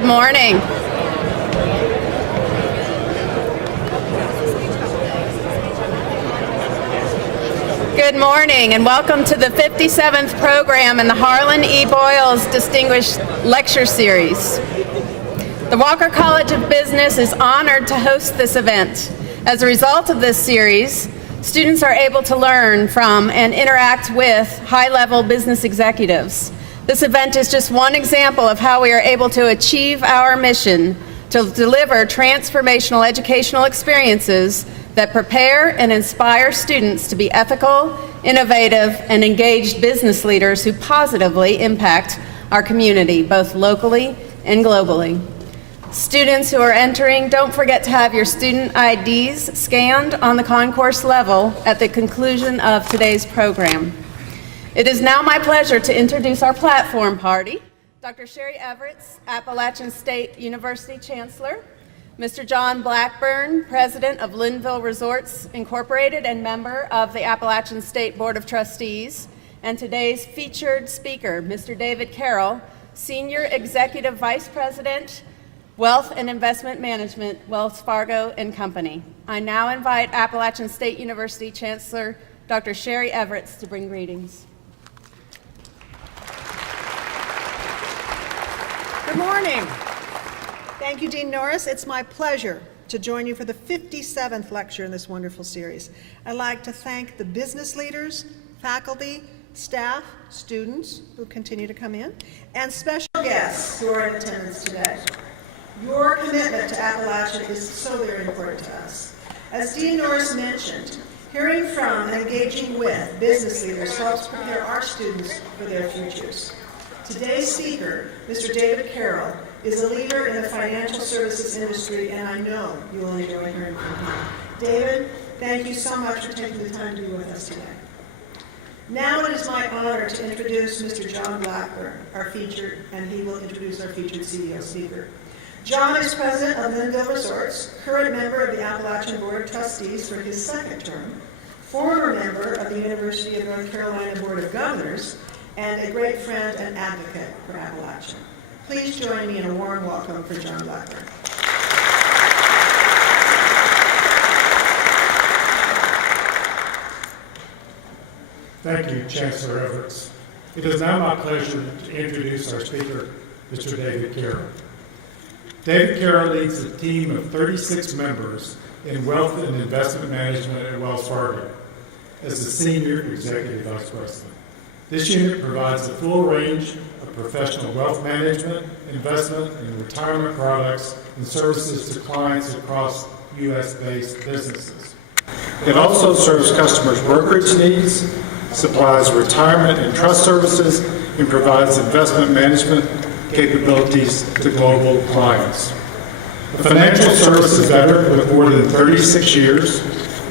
Good morning. Good morning and welcome to the 57th program in the Harlan E. Boyles Distinguished Lecture Series. The Walker College of Business is honored to host this event. As a result of this series, students are able to learn from and interact with high-level business executives. This event is just one example of how we are able to achieve our mission to deliver transformational educational experiences that prepare and inspire students to be ethical, innovative, and engaged business leaders who positively impact our community, both locally and globally. Students who are entering, don't forget to have your student IDs scanned on the concourse level at the conclusion of today's program. It is now my pleasure to introduce our platform party, Dr. Sherry Everett, Appalachian State University Chancellor, Mr. John Blackburn, President of Linville Resorts Incorporated and member of the Appalachian State Board of Trustees, and today's featured speaker, Mr. David Carroll, Senior Executive Vice President, Wealth and Investment Management, Wells Fargo and Company. I now invite Appalachian State University Chancellor Dr. Sherry Everett to bring greetings. Good morning. Thank you, Dean Norris. It's my pleasure to join you for the 57th lecture in this wonderful series. I'd like to thank the business leaders, faculty, staff, students who continue to come in, and special guests who are in attendance today. Your commitment to Appalachia is so very important to us. As Dean Norris mentioned, hearing from and engaging with business leaders helps prepare our students for their futures. Today's speaker, Mr. David Carroll, is a leader in the financial services industry, and I know you will enjoy hearing from him. David, thank you so much for taking the time to be with us today. Now it is my honor to introduce Mr. John Blackburn, our featured, and he will introduce our featured CEO speaker. John is president of Linville Resorts, current member of the Appalachian Board of Trustees for his second term, former member of the University of North Carolina Board of Governors, and a great friend and advocate for Appalachia. Please join me in a warm welcome for John Blackburn. Thank you, Chancellor Everett. It is now my pleasure to introduce our speaker, Mr. David Carroll. David Carroll leads a team of 36 members in wealth and investment management at Wells Fargo as the Senior Executive Vice President. This unit provides a full range of professional wealth management, investment, and retirement products and services to clients across U.S.-based businesses. It also serves customers' brokerage needs, supplies retirement and trust services, and provides investment management capabilities to global clients. A financial services veteran with more than 36 years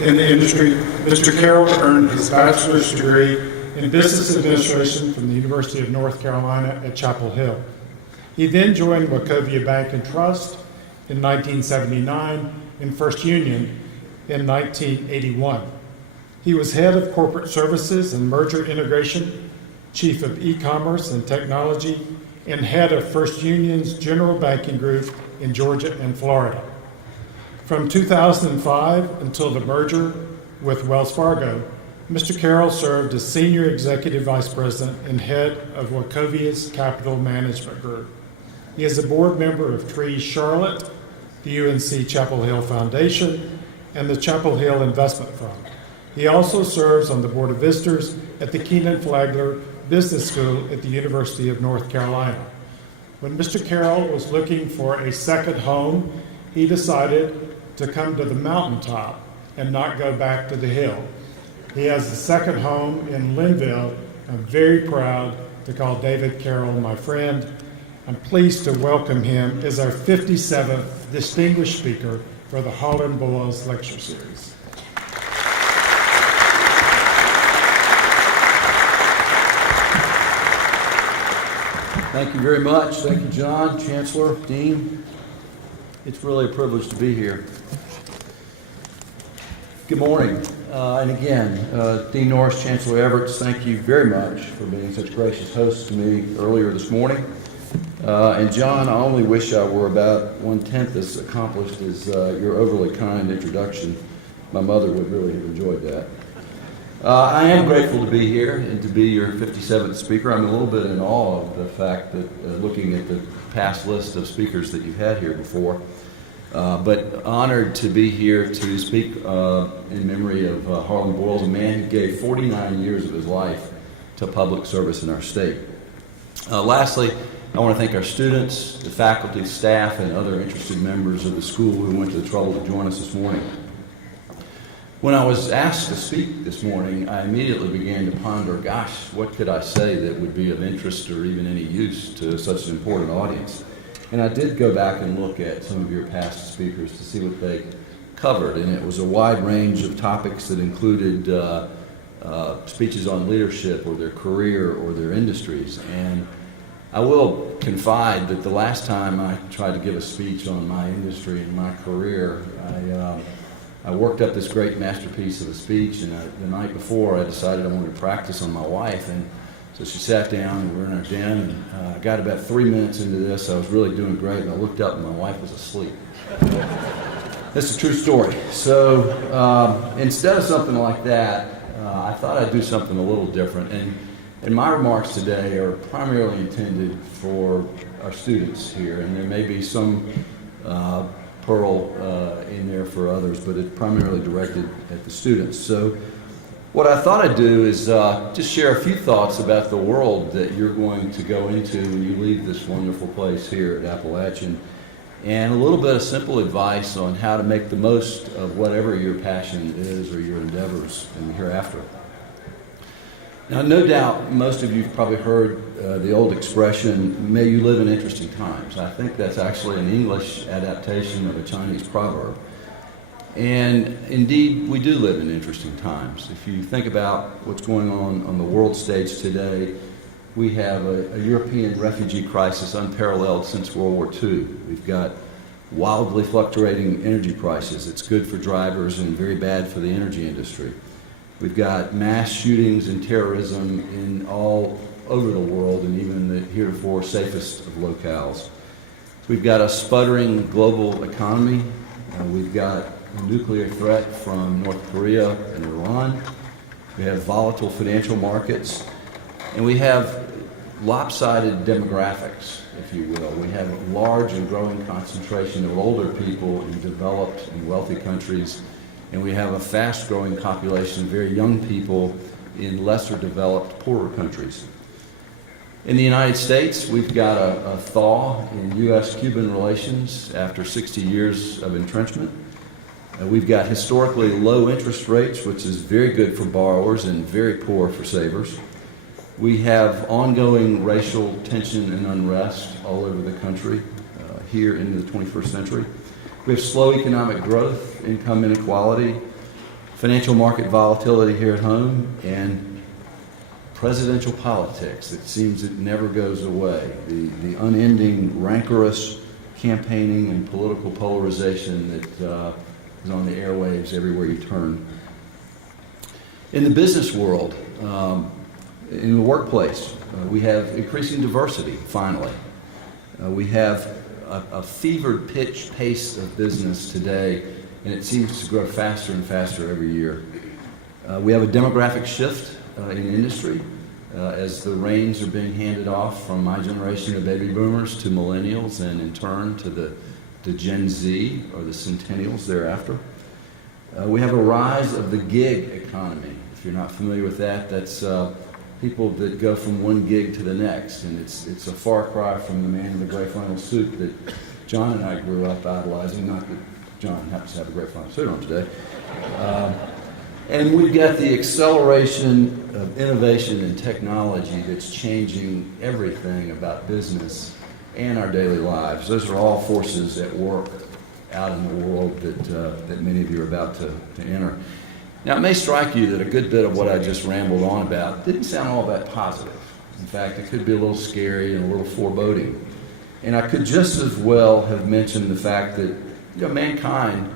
in the industry, Mr. Carroll earned his bachelor's degree in business administration from the University of North Carolina at Chapel Hill. He then joined Wachovia Bank and Trust in 1979 and First Union in 1981. He was head of corporate services and merger integration, chief of e-commerce and technology, and head of First Union's general banking group in Georgia and Florida. From 2005 until the merger with Wells Fargo, Mr. Carroll served as Senior Executive Vice President and head of Wachovia's Capital Management Group. He is a board member of Trees Charlotte, the UNC Chapel Hill Foundation, and the Chapel Hill Investment Fund. He also serves on the Board of Visitors at the Keenan Flagler Business School at the University of North Carolina. When Mr. Carroll was looking for a second home, he decided to come to the mountaintop and not go back to the hill. He has a second home in Linville. I'm very proud to call David Carroll my friend. I'm pleased to welcome him as our 57th distinguished speaker for the Harlan Boyles Lecture Series. Thank you very much. Thank you, John, Chancellor, Dean. It's really a privilege to be here. Good morning. And again, Dean Norris, Chancellor Everett, thank you very much for being such gracious hosts to me earlier this morning. And John, I only wish I were about 1/10 as accomplished as your overly kind introduction. My mother would really have enjoyed that. I am grateful to be here and to be your 57th speaker. I'm a little bit in awe of the fact that looking at the past list of speakers that you've had here before, but honored to be here to speak in memory of Harlan Boyles, a man who gave 49 years of his life to public service in our state. Lastly, I want to thank our students, the faculty, staff, and other interested members of the school who went to the trouble to join us this morning. When I was asked to speak this morning, I immediately began to ponder, gosh, what could I say that would be of interest or even any use to such an important audience? And I did go back and look at some of your past speakers to see what they covered, and it was a wide range of topics that included speeches on leadership or their career or their industries. And I will confide that the last time I tried to give a speech on my industry and my career, I worked up this great masterpiece of a speech, and the night before I decided I wanted to practice on my wife, and so she sat down, and we were in our den, and I got about 3 minutes into this. I was really doing great, and I looked up, and my wife was asleep. That's a true story. So instead of something like that, I thought I'd do something a little different, and my remarks today are primarily intended for our students here, and there may be some pearl in there for others, but it's primarily directed at the students. So what I thought I'd do is just share a few thoughts about the world that you're going to go into when you leave this wonderful place here at Appalachian, and a little bit of simple advice on how to make the most of whatever your passion is or your endeavors in the hereafter. Now, no doubt most of you have probably heard the old expression, may you live in interesting times. I think that's actually an English adaptation of a Chinese proverb. And indeed, we do live in interesting times. If you think about what's going on the world stage today, we have a European refugee crisis unparalleled since World War II. We've got wildly fluctuating energy prices. It's good for drivers and very bad for the energy industry. We've got mass shootings and terrorism in all over the world, and even the heretofore safest of locales. We've got a sputtering global economy. We've got a nuclear threat from North Korea and Iran. We have volatile financial markets. And we have lopsided demographics, if you will. We have a large and growing concentration of older people in developed and wealthy countries. And we have a fast-growing population of very young people in lesser developed, poorer countries. In the United States, we've got a thaw in U.S.-Cuban relations after 60 years of entrenchment. We've got historically low interest rates, which is very good for borrowers and very poor for savers. We have ongoing racial tension and unrest all over the country here into the 21st century. We have slow economic growth, income inequality, financial market volatility here at home, and presidential politics. It seems it never goes away. The unending, rancorous campaigning and political polarization that is on the airwaves everywhere you turn. In the business world, in the workplace, we have increasing diversity, finally. We have a fevered pitch pace of business today, and it seems to grow faster and faster every year. We have a demographic shift in industry as the reins are being handed off from my generation of baby boomers to millennials, and in turn to the Gen Z or the centennials thereafter. We have a rise of the gig economy. If you're not familiar with that, that's people that go from one gig to the next, and it's a far cry from the man in the gray flannel suit that John and I grew up idolizing. Not that John happens to have a gray flannel suit on today. And we've got the acceleration of innovation and technology that's changing everything about business and our daily lives. Those are all forces at work out in the world that many of you are about to enter. Now, it may strike you that a good bit of what I just rambled on about didn't sound all that positive. In fact, it could be a little scary and a little foreboding. And I could just as well have mentioned the fact that mankind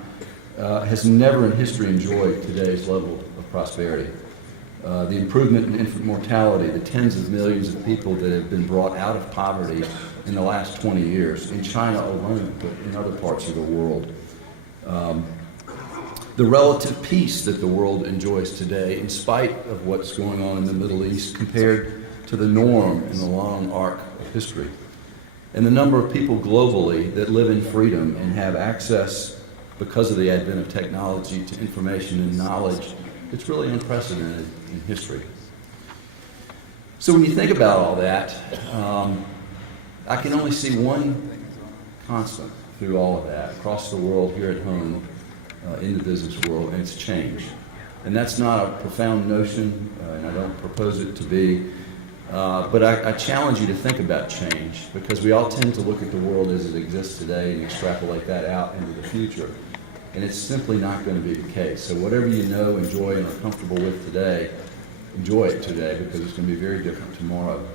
has never in history enjoyed today's level of prosperity. the improvement in infant mortality, the tens of millions of people that have been brought out of poverty in the last 20 years, in China alone, but in other parts of the world. The relative peace that the world enjoys today, in spite of what's going on in the Middle East, compared to the norm in the long arc of history. And the number of people globally that live in freedom and have access, because of the advent of technology, to information and knowledge, it's really unprecedented in history. So when you think about all that, I can only see one constant through all of that, across the world, here at home, in the business world, and it's change. And that's not a profound notion, and I don't propose it to be, but I challenge you to think about change, because we all tend to look at the world as it exists today and extrapolate that out into the future. And it's simply not going to be the case. So whatever you know, enjoy, and are comfortable with today, enjoy it today, because it's going to be very different tomorrow.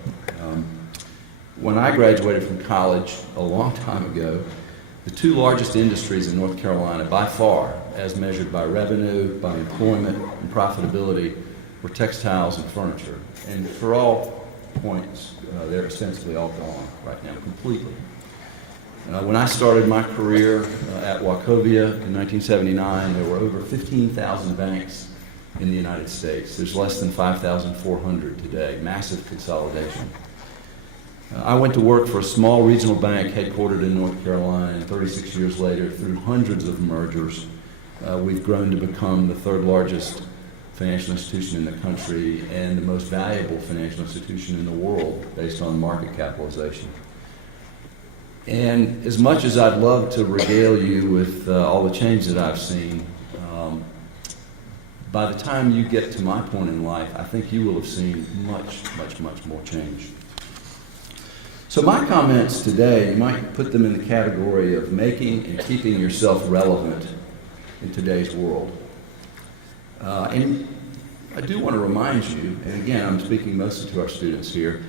When I graduated from college a long time ago, the two largest industries in North Carolina, by far, as measured by revenue, by employment, and profitability, were textiles and furniture. And for all points, they're essentially all gone right now, completely. When I started my career at Wachovia in 1979, there were over 15,000 banks in the United States. There's less than 5,400 today, massive consolidation. I went to work for a small regional bank headquartered in North Carolina, and 36 years later, through hundreds of mergers, we've grown to become the third largest financial institution in the country and the most valuable financial institution in the world based on market capitalization. And as much as I'd love to regale you with all the change that I've seen, by the time you get to my point in life, I think you will have seen much, much, much more change. So my comments today, you might put them in the category of making and keeping yourself relevant in today's world. And I do want to remind you, and again, I'm speaking mostly to our students here,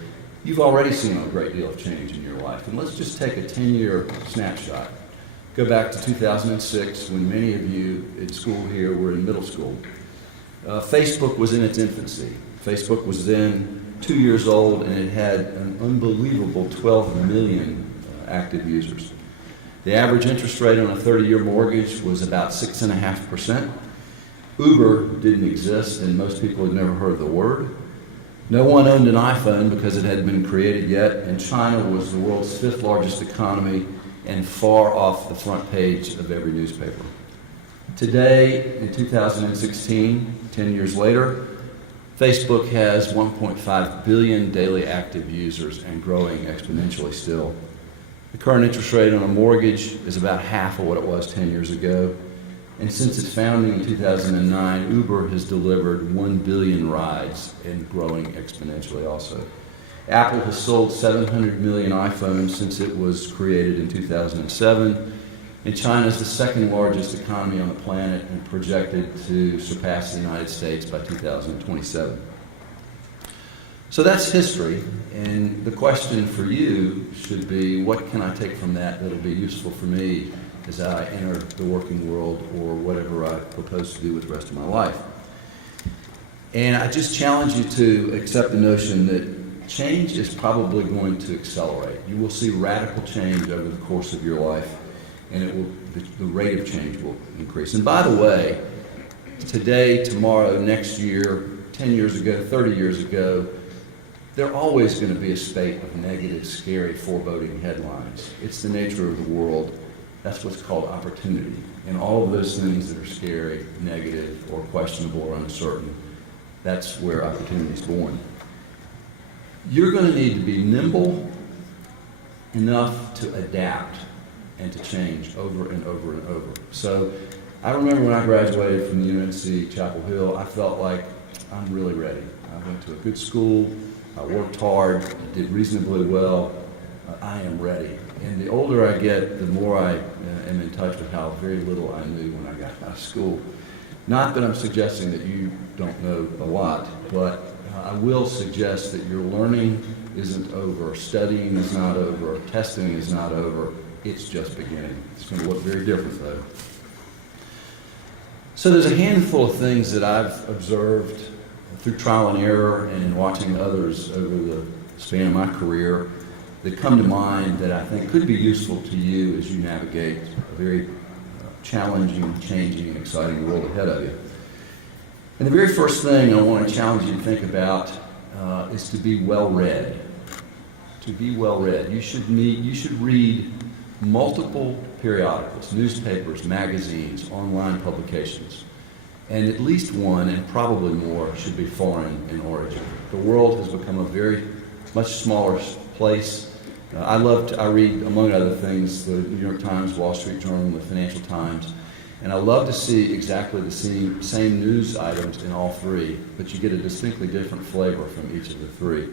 you've already seen a great deal of change in your life. And let's just take a 10-year snapshot. Go back to 2006, when many of you in school here were in middle school. Facebook was in its infancy. Facebook was then 2 years old, and it had an unbelievable 12 million active users. The average interest rate on a 30-year mortgage was about 6.5%. Uber didn't exist, and most people had never heard of the word. No one owned an iPhone because it hadn't been created yet, and China was the world's 5th largest economy and far off the front page of every newspaper. Today, in 2016, 10 years later, Facebook has 1.5 billion daily active users and growing exponentially still. The current interest rate on a mortgage is about half of what it was 10 years ago. And since its founding in 2009, Uber has delivered 1 billion rides and growing exponentially also. Apple has sold 700 million iPhones since it was created in 2007. And China is the second largest economy on the planet and projected to surpass the United States by 2027. So that's history, and the question for you should be, what can I take from that that'll be useful for me as I enter the working world or whatever I propose to do with the rest of my life? And I just challenge you to accept the notion that change is probably going to accelerate. You will see radical change over the course of your life, and the rate of change will increase. And by the way, today, tomorrow, next year, 10 years ago, 30 years ago, there's always going to be a spate of negative, scary, foreboding headlines. It's the nature of the world. That's what's called opportunity. And all of those things that are scary, negative, or questionable, or uncertain, that's where opportunity is born. You're going to need to be nimble enough to adapt and to change over and over and over. So I remember when I graduated from the UNC Chapel Hill, I felt like I'm really ready. I went to a good school, I worked hard, I did reasonably well, I am ready. And the older I get, the more I am in touch with how very little I knew when I got out of school. Not that I'm suggesting that you don't know a lot, but I will suggest that your learning isn't over, studying is not over, testing is not over. It's just beginning. It's going to look very different, though. So there's a handful of things that I've observed through trial and error and in watching others over the span of my career that come to mind that I think could be useful to you as you navigate a very challenging, changing, and exciting world ahead of you. And the very first thing I want to challenge you to think about is to be well-read. To be well-read. You should read multiple periodicals, newspapers, magazines, online publications. And at least one, and probably more, should be foreign in origin. The world has become a very much smaller place. I read, among other things, the New York Times, Wall Street Journal, the Financial Times, and I love to see exactly the same news items in all three, but you get a distinctly different flavor from each of the three.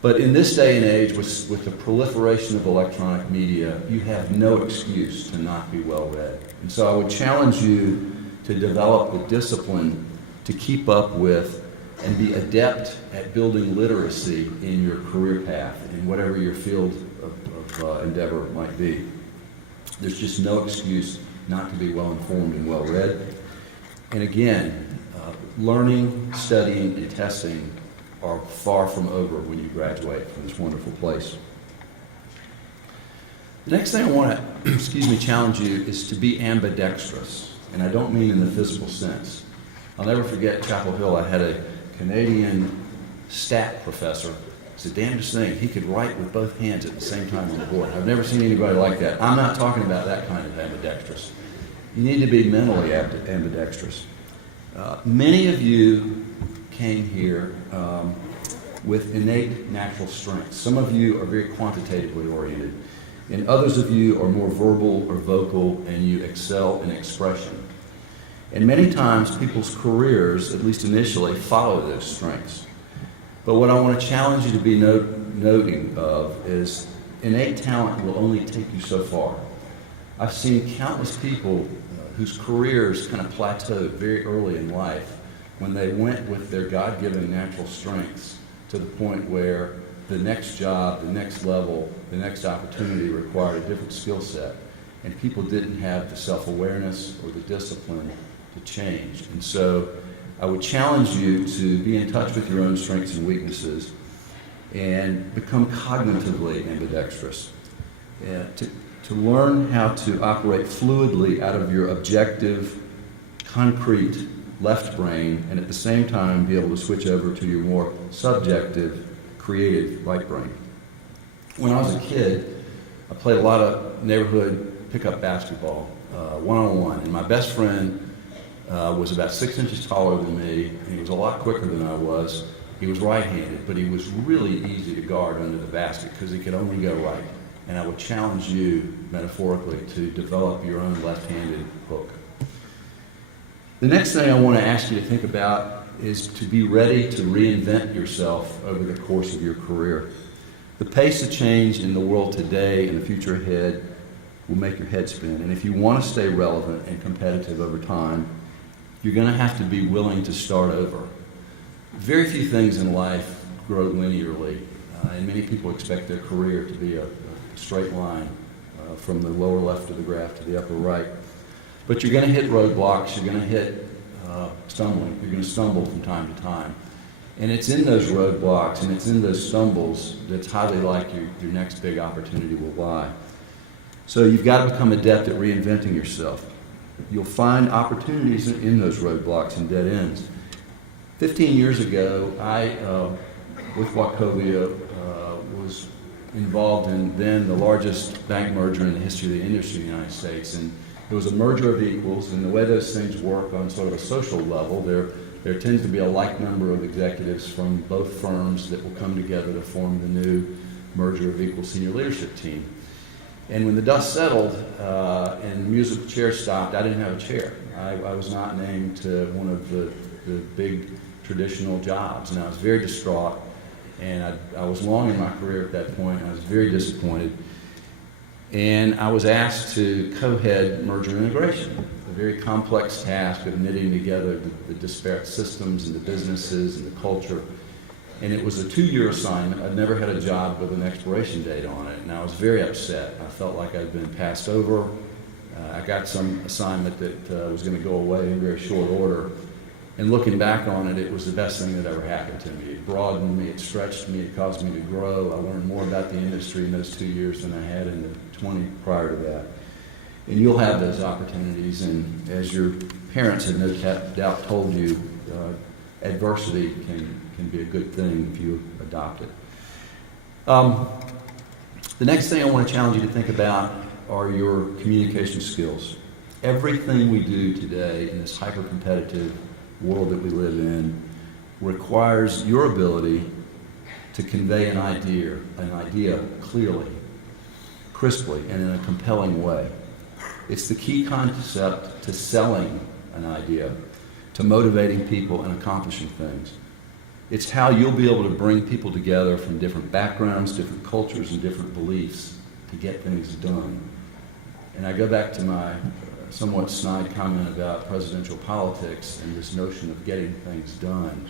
But in this day and age, with the proliferation of electronic media, you have no excuse to not be well read. And so I would challenge you to develop the discipline to keep up with and be adept at building literacy in your career path, in whatever your field of endeavor might be. There's just no excuse not to be well informed and well read. And again, learning, studying, and testing are far from over when you graduate from this wonderful place. The next thing I want to, challenge you is to be ambidextrous. And I don't mean in the physical sense. I'll never forget Chapel Hill. I had a Canadian stat professor. It's the damnedest thing. He could write with both hands at the same time on the board. I've never seen anybody like that. I'm not talking about that kind of ambidextrous. You need to be mentally ambidextrous. Many of you came here with innate natural strengths. Some of you are very quantitatively oriented, and others of you are more verbal or vocal, and you excel in expression. And many times people's careers, at least initially, follow those strengths. But what I want to challenge you to be noting of is innate talent will only take you so far. I've seen countless people whose careers kind of plateaued very early in life when they went with their God-given natural strengths to the point where the next job, the next level, the next opportunity required a different skill set. And people didn't have the self-awareness or the discipline to change. And so I would challenge you to be in touch with your own strengths and weaknesses and become cognitively ambidextrous. To learn how to operate fluidly out of your objective, concrete left brain, and at the same time be able to switch over to your more subjective, creative right brain. When I was a kid, I played a lot of neighborhood pickup basketball, one-on-one, and my best friend was about 6 inches taller than me, and he was a lot quicker than I was. He was right-handed, but he was really easy to guard under the basket because he could only go right. And I would challenge you, metaphorically, to develop your own left-handed hook. The next thing I want to ask you to think about is to be ready to reinvent yourself over the course of your career. The pace of change in the world today and the future ahead will make your head spin. And if you want to stay relevant and competitive over time, you're going to have to be willing to start over. Very few things in life grow linearly, and many people expect their career to be a straight line from the lower left of the graph to the upper right. But you're going to hit roadblocks, you're going to hit stumbling, you're going to stumble from time to time. And it's in those roadblocks and it's in those stumbles that's highly likely your next big opportunity will lie. So you've got to become adept at reinventing yourself. You'll find opportunities in those roadblocks and dead ends. 15 years ago, I, with Wachovia, was involved in then the largest bank merger in the history of the industry in the United States. And it was a merger of equals, and the way those things work on sort of a social level, there tends to be a like number of executives from both firms that will come together to form the new merger of equals senior leadership team. And when the dust settled and the musical chair stopped, I didn't have a chair. I was not named to one of the big traditional jobs, and I was very distraught. And I was long in my career at that point. I was very disappointed. And I was asked to co-head merger integration, a very complex task of knitting together the disparate systems and the businesses and the culture. And it was a 2-year assignment. I'd never had a job with an expiration date on it, and I was very upset. I felt like I'd been passed over. I got some assignment that was going to go away in very short order. And looking back on it, it was the best thing that ever happened to me. It broadened me, it stretched me, it caused me to grow. I learned more about the industry in those 2 years than I had in the 20 prior to that. And you'll have those opportunities, and as your parents had no doubt told you, adversity can be a good thing if you adopt it. The next thing I want to challenge you to think about are your communication skills. Everything we do today in this hyper-competitive world that we live in requires your ability to convey an idea clearly, crisply, and in a compelling way. It's the key concept to selling an idea, to motivating people and accomplishing things. It's how you'll be able to bring people together from different backgrounds, different cultures, and different beliefs to get things done. And I go back to my somewhat snide comment about presidential politics and this notion of getting things done.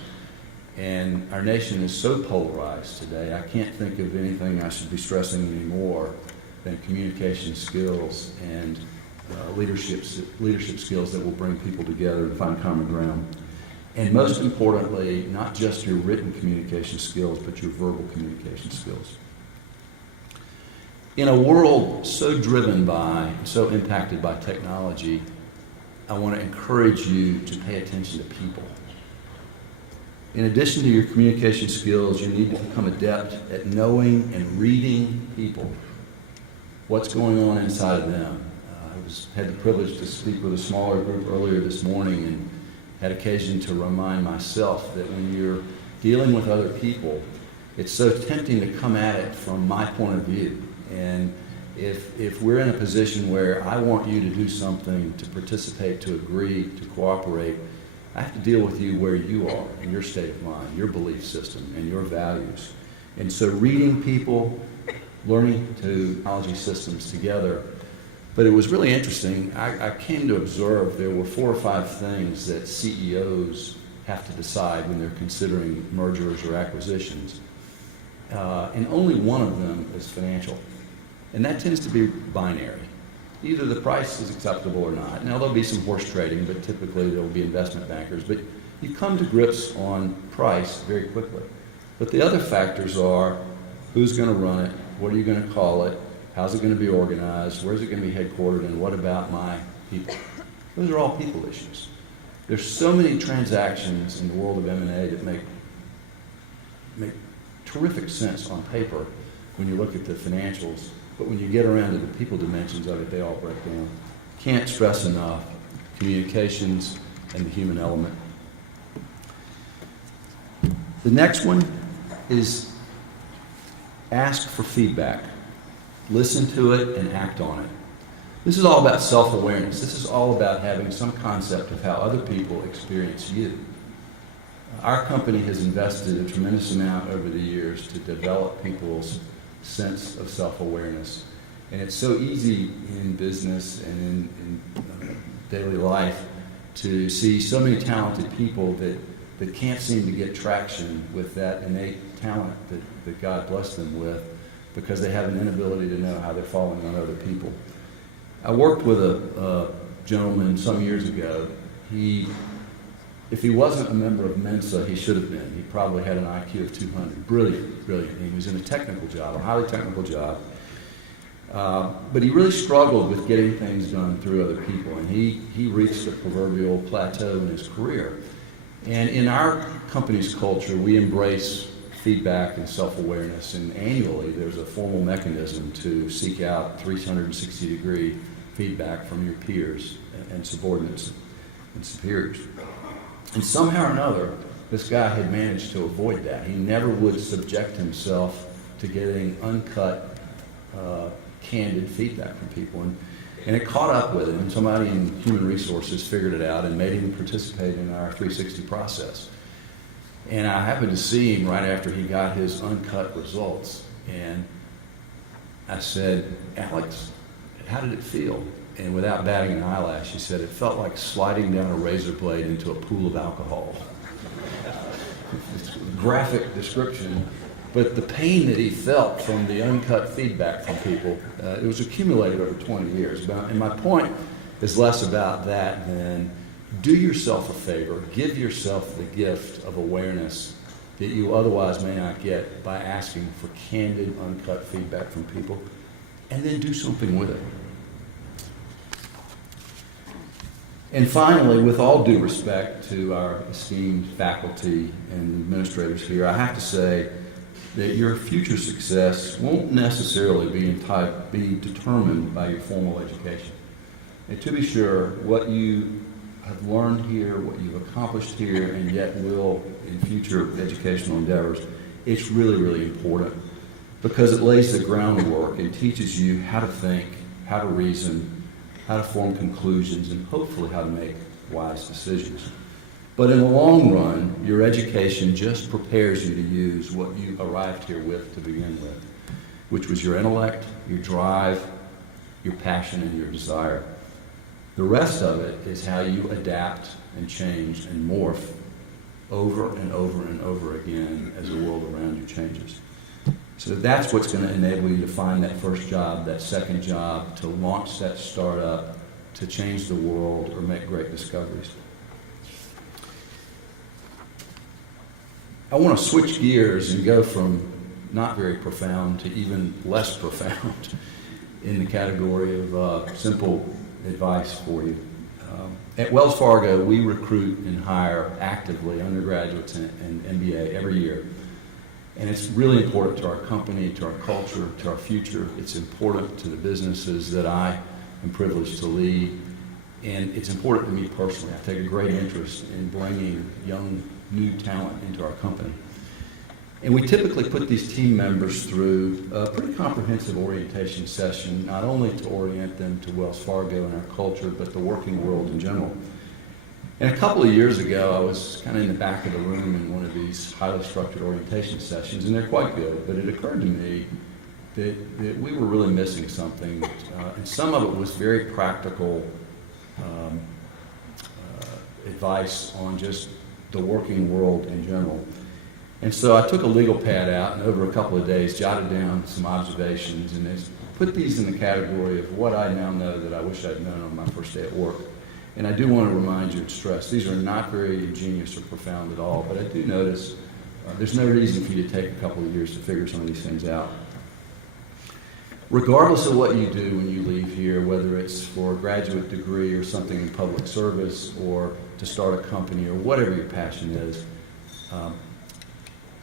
And our nation is so polarized today, I can't think of anything I should be stressing anymore than communication skills and leadership skills that will bring people together and find common ground. And most importantly, not just your written communication skills, but your verbal communication skills. In a world so driven by, so impacted by technology, I want to encourage you to pay attention to people. In addition to your communication skills, you need to become adept at knowing and reading people, what's going on inside of them. I had the privilege to speak with a smaller group earlier this morning and had occasion to remind myself that when you're dealing with other people, it's so tempting to come at it from my point of view. And if we're in a position where I want you to do something, to participate, to agree, to cooperate, I have to deal with you where you are, in your state of mind, your belief system, and your values. And so reading people, learning technology systems together. But it was really interesting. I came to observe there were 4 or 5 things that CEOs have to decide when they're considering mergers or acquisitions. And only one of them is financial. And that tends to be binary. Either the price is acceptable or not. Now, there'll be some horse trading, but typically there will be investment bankers. But you come to grips on price very quickly. But the other factors are who's going to run it, what are you going to call it, how's it going to be organized, where's it going to be headquartered, and what about my people? Those are all people issues. There's so many transactions in the world of M&A that make terrific sense on paper when you look at the financials, but when you get around to the people dimensions of it, they all break down. Can't stress enough communications and the human element. The next one is ask for feedback. Listen to it and act on it. This is all about self-awareness. This is all about having some concept of how other people experience you. Our company has invested a tremendous amount over the years to develop people's sense of self-awareness. And it's so easy in business and in daily life to see so many talented people that can't seem to get traction with that innate talent that God blessed them with, because they have an inability to know how they're falling on other people. I worked with a gentleman some years ago. If he wasn't a member of Mensa, he should have been. He probably had an IQ of 200. Brilliant, brilliant. He was in a technical job, a highly technical job. But he really struggled with getting things done through other people, and he reached a proverbial plateau in his career. And in our company's culture, we embrace feedback and self-awareness, and annually there's a formal mechanism to seek out 360-degree feedback from your peers and subordinates and superiors. And somehow or another, this guy had managed to avoid that. He never would subject himself to getting uncut, candid feedback from people. And it caught up with him. Somebody in human resources figured it out and made him participate in our 360 process. And I happened to see him right after he got his uncut results. And I said, "Alex, how did it feel?" And without batting an eyelash, he said, "It felt like sliding down a razor blade into a pool of alcohol." It's a graphic description. But the pain that he felt from the uncut feedback from people, it was accumulated over 20 years. And my point is less about that than do yourself a favor, give yourself the gift of awareness that you otherwise may not get by asking for candid, uncut feedback from people, and then do something with it. And finally, with all due respect to our esteemed faculty and administrators here, I have to say that your future success won't necessarily be determined by your formal education. And to be sure, what you have learned here, what you've accomplished here, and yet will in future educational endeavors, it's really, really important because it lays the groundwork and teaches you how to think, how to reason, how to form conclusions, and hopefully how to make wise decisions. But in the long run, your education just prepares you to use what you arrived here with to begin with, which was your intellect, your drive, your passion, and your desire. The rest of it is how you adapt and change and morph over and over and over again as the world around you changes. So that's what's going to enable you to find that first job, that second job, to launch that startup, to change the world, or make great discoveries. I want to switch gears and go from not very profound to even less profound in the category of simple advice for you. At Wells Fargo, we recruit and hire actively undergraduates and MBA every year. And it's really important to our company, to our culture, to our future. It's important to the businesses that I am privileged to lead. And it's important to me personally. I take a great interest in bringing young, new talent into our company. And we typically put these team members through a pretty comprehensive orientation session, not only to orient them to Wells Fargo and our culture, but the working world in general. And a couple of years ago, I was kind of in the back of the room in one of these highly structured orientation sessions, and they're quite good, but it occurred to me that we were really missing something, and some of it was very practical advice on just the working world in general. And so I took a legal pad out and over a couple of days jotted down some observations and put these in the category of what I now know that I wish I'd known on my first day at work. And I do want to remind you and stress, these are not very ingenious or profound at all, but I do notice there's no reason for you to take a couple of years to figure some of these things out. Regardless of what you do when you leave here, whether it's for a graduate degree or something in public service or to start a company or whatever your passion is,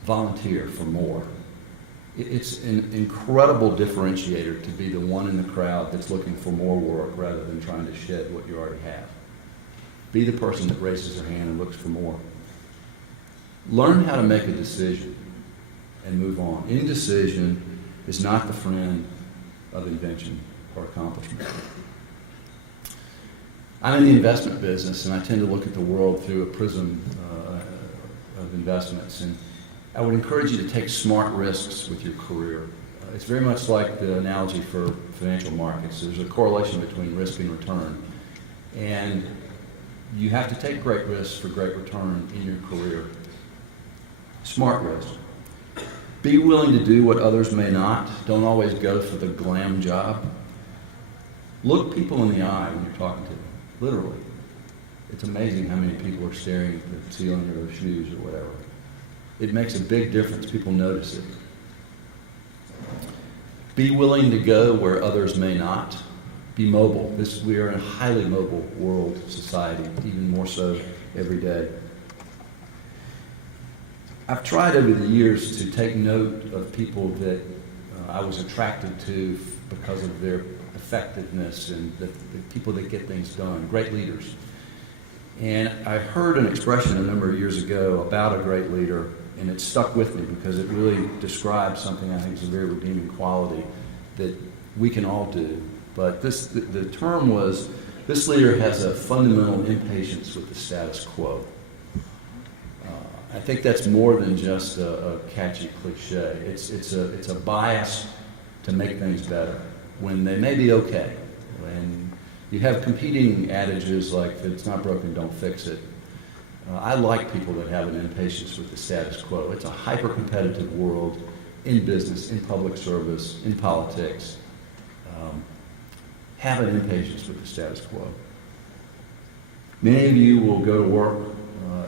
volunteer for more. It's an incredible differentiator to be the one in the crowd that's looking for more work rather than trying to shed what you already have. Be the person that raises their hand and looks for more. Learn how to make a decision and move on. Indecision is not the friend of invention or accomplishment. I'm in the investment business, and I tend to look at the world through a prism of investments. And I would encourage you to take smart risks with your career. It's very much like the analogy for financial markets. There's a correlation between risk and return. And you have to take great risks for great return in your career. Smart risks. Be willing to do what others may not. Don't always go for the glam job. Look people in the eye when you're talking to them, literally. It's amazing how many people are staring at the ceiling of their shoes or whatever. It makes a big difference. People notice it. Be willing to go where others may not. Be mobile. We are in a highly mobile world, society, even more so every day. I've tried over the years to take note of people that I was attracted to because of their effectiveness and the people that get things done, great leaders. And I heard an expression a number of years ago about a great leader, and it stuck with me because it really describes something I think is a very redeeming quality that we can all do. But the term was, this leader has a fundamental impatience with the status quo. I think that's more than just a catchy cliche. It's a bias to make things better when they may be okay. When you have competing adages like, if it's not broken, don't fix it. I like people that have an impatience with the status quo. It's a hyper-competitive world in business, in public service, in politics. Have an impatience with the status quo. Many of you will go to work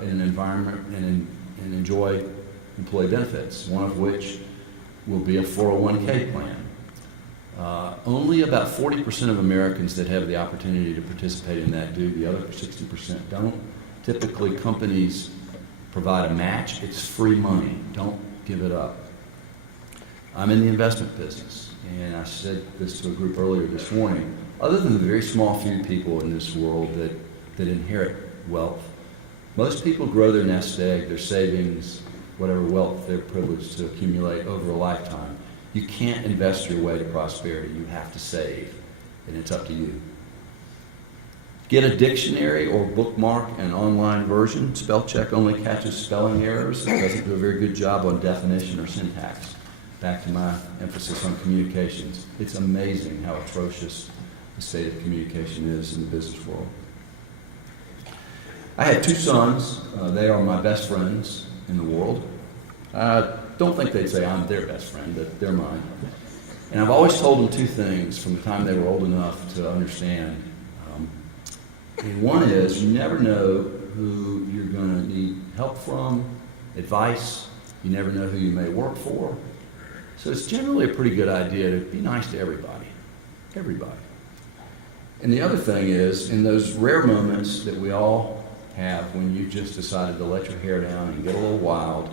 in an environment and enjoy employee benefits, one of which will be a 401k plan. Only about 40% of Americans that have the opportunity to participate in that do. The other 60% don't. Typically, companies provide a match. It's free money. Don't give it up. I'm in the investment business, and I said this to a group earlier this morning. Other than the very small few people in this world that inherit wealth, most people grow their nest egg, their savings, whatever wealth they're privileged to accumulate over a lifetime. You can't invest your way to prosperity. You have to save, and it's up to you. Get a dictionary or bookmark an online version. Spell check only catches spelling errors. It doesn't do a very good job on definition or syntax. Back to my emphasis on communications. It's amazing how atrocious the state of communication is in the business world. I have 2 sons. They are my best friends in the world. I don't think they'd say I'm their best friend, but they're mine. And I've always told them 2 things from the time they were old enough to understand. And one is, you never know who you're going to need help from, advice. You never know who you may work for. So it's generally a pretty good idea to be nice to everybody. Everybody. And the other thing is, in those rare moments that we all have when you just decided to let your hair down and get a little wild,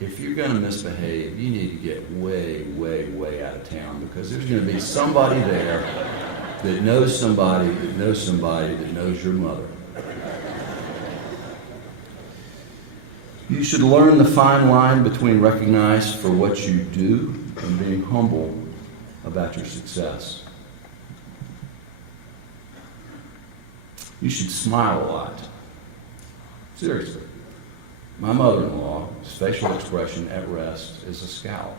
if you're going to misbehave, you need to get way, way, way out of town, because there's going to be somebody there that knows somebody that knows somebody that knows your mother. You should learn the fine line between recognized for what you do and being humble about your success. You should smile a lot. Seriously. My mother-in-law's facial expression at rest is a scowl.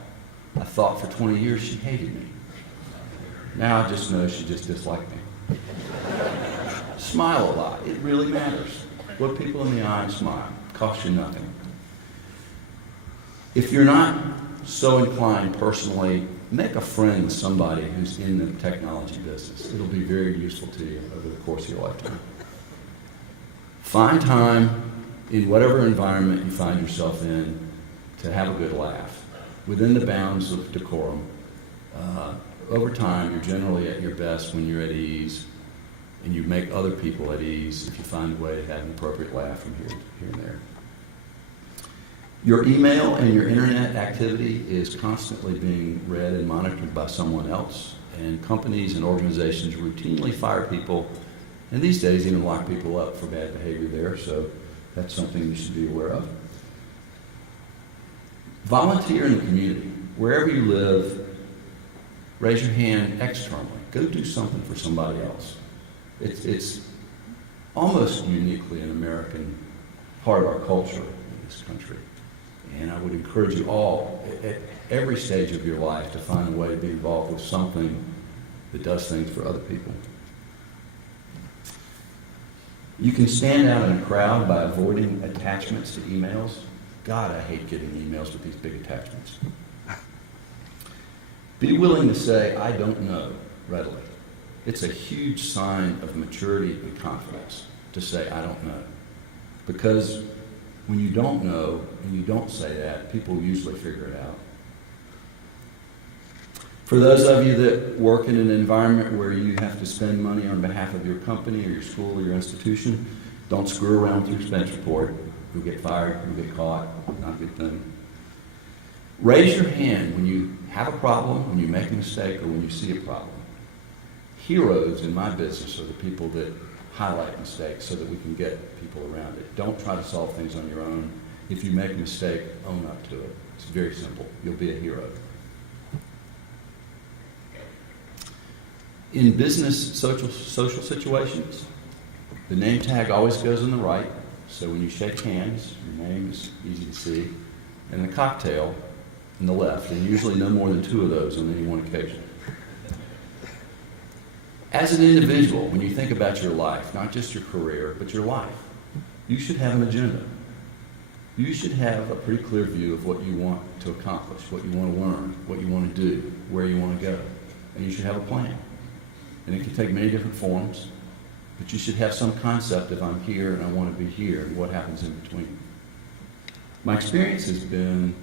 I thought for 20 years she hated me. Now I just know she just disliked me. Smile a lot. It really matters. Look people in the eye and smile. It costs you nothing. If you're not so inclined personally, make a friend with somebody who's in the technology business. It'll be very useful to you over the course of your lifetime. Find time in whatever environment you find yourself in to have a good laugh within the bounds of decorum. Over time, you're generally at your best when you're at ease, and you make other people at ease if you find a way to have an appropriate laugh from here and there. Your email and your internet activity is constantly being read and monitored by someone else, and companies and organizations routinely fire people, and these days even lock people up for bad behavior there, so that's something you should be aware of. Volunteer in the community. Wherever you live, raise your hand externally. Go do something for somebody else. It's almost uniquely an American part of our culture in this country. And I would encourage you all, at every stage of your life, to find a way to be involved with something that does things for other people. You can stand out in a crowd by avoiding attachments to emails. God, I hate getting emails with these big attachments. Be willing to say, I don't know, readily. It's a huge sign of maturity and confidence to say, I don't know. Because when you don't know and you don't say that, people usually figure it out. For those of you that work in an environment where you have to spend money on behalf of your company or your school or your institution, don't screw around with your expense report. You'll get fired, you'll get caught, not a good thing. Raise your hand when you have a problem, when you make a mistake, or when you see a problem. Heroes in my business are the people that highlight mistakes so that we can get people around it. Don't try to solve things on your own. If you make a mistake, own up to it. It's very simple. You'll be a hero. In business social situations, the name tag always goes on the right, so when you shake hands, your name is easy to see, and the cocktail on the left, and usually no more than 2 of those on any one occasion. As an individual, when you think about your life, not just your career, but your life, you should have an agenda. You should have a pretty clear view of what you want to accomplish, what you want to learn, what you want to do, where you want to go. And you should have a plan. And it can take many different forms, but you should have some concept of I'm here and I want to be here and what happens in between. My experience has been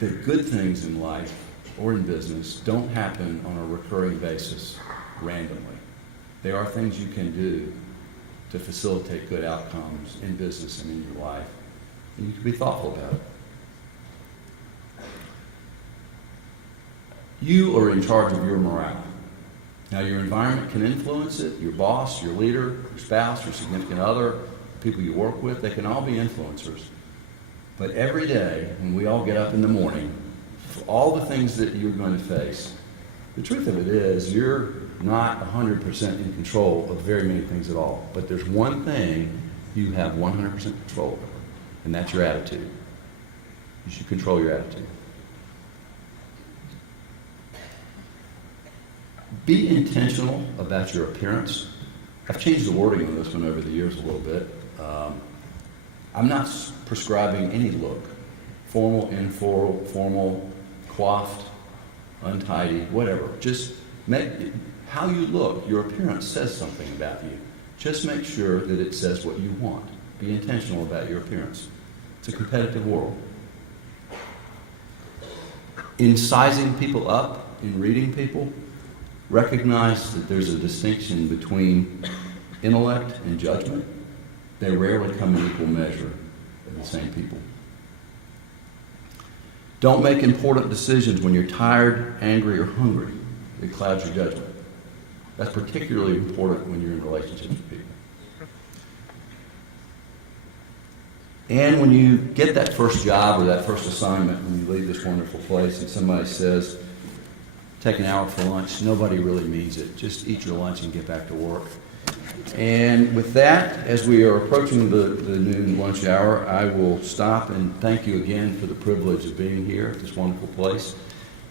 that good things in life or in business don't happen on a recurring basis randomly. They are things you can do to facilitate good outcomes in business and in your life. And you can be thoughtful about it. You are in charge of your morale. Now, your environment can influence it. Your boss, your leader, your spouse, your significant other, people you work with, they can all be influencers. But every day, when we all get up in the morning, for all the things that you're going to face, the truth of it is you're not 100% in control of very many things at all. But there's one thing you have 100% control over, and that's your attitude. You should control your attitude. Be intentional about your appearance. I've changed the wording on this one over the years a little bit. I'm not prescribing any look. Formal, informal, coiffed, untidy, whatever. Just make how you look, your appearance says something about you. Just make sure that it says what you want. Be intentional about your appearance. It's a competitive world. In sizing people up, in reading people, recognize that there's a distinction between intellect and judgment. They rarely come in equal measure of the same people. Don't make important decisions when you're tired, angry, or hungry. It clouds your judgment. That's particularly important when you're in relationships with people. And when you get that first job or that first assignment, when you leave this wonderful place and somebody says, take an hour for lunch, nobody really means it. Just eat your lunch and get back to work. And with that, as we are approaching the noon lunch hour, I will stop and thank you again for the privilege of being here at this wonderful place.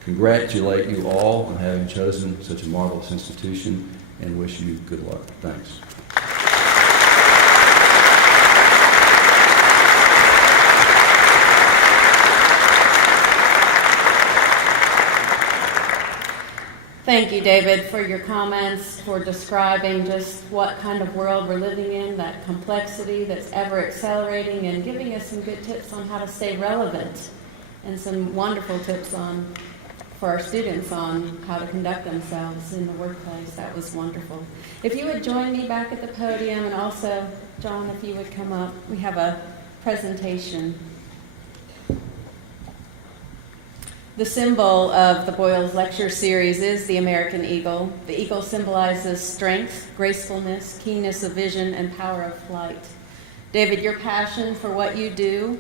Congratulate you all on having chosen such a marvelous institution and wish you good luck. Thanks. Thank you, David, for your comments, for describing just what kind of world we're living in, that complexity that's ever accelerating, and giving us some good tips on how to stay relevant and some wonderful tips for our students on how to conduct themselves in the workplace. That was wonderful. If you would join me back at the podium, and also, John, if you would come up, we have a presentation. The symbol of the Boyles Lecture Series is the American eagle. The eagle symbolizes strength, gracefulness, keenness of vision, and power of flight. David, your passion for what you do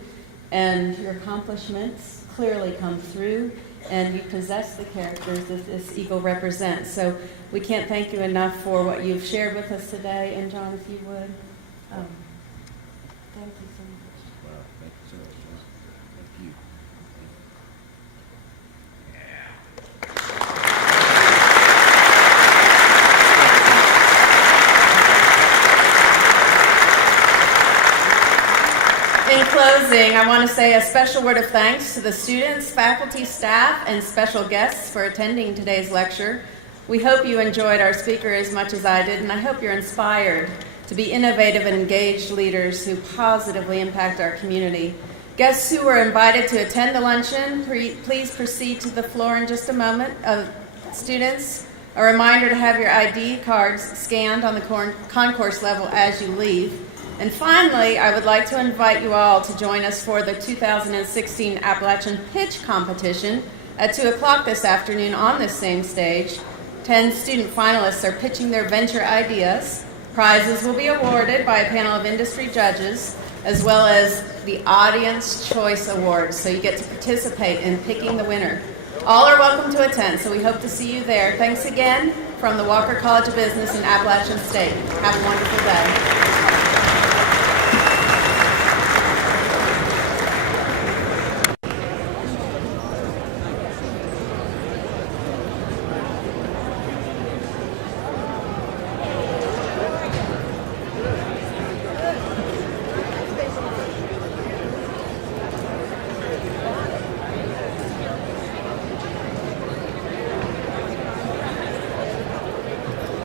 and your accomplishments clearly come through, and you possess the characters that this eagle represents. So we can't thank you enough for what you've shared with us today. And John, if you would. Thank you so much. Wow, thank you so much, John. Thank you. In closing, I want to say a special word of thanks to the students, faculty, staff, and special guests for attending today's lecture. We hope you enjoyed our speaker as much as I did, and I hope you're inspired to be innovative and engaged leaders who positively impact our community. Guests who were invited to attend the luncheon, please proceed to the floor in just a moment. Students, a reminder to have your ID cards scanned on the concourse level as you leave. And finally, I would like to invite you all to join us for the 2016 Appalachian Pitch Competition at 2 o'clock this afternoon on this same stage. 10 student finalists are pitching their venture ideas. Prizes will be awarded by a panel of industry judges, as well as the Audience Choice Awards, so you get to participate in picking the winner. All are welcome to attend, so we hope to see you there. Thanks again from the Walker College of Business in Appalachian State. Have a wonderful day.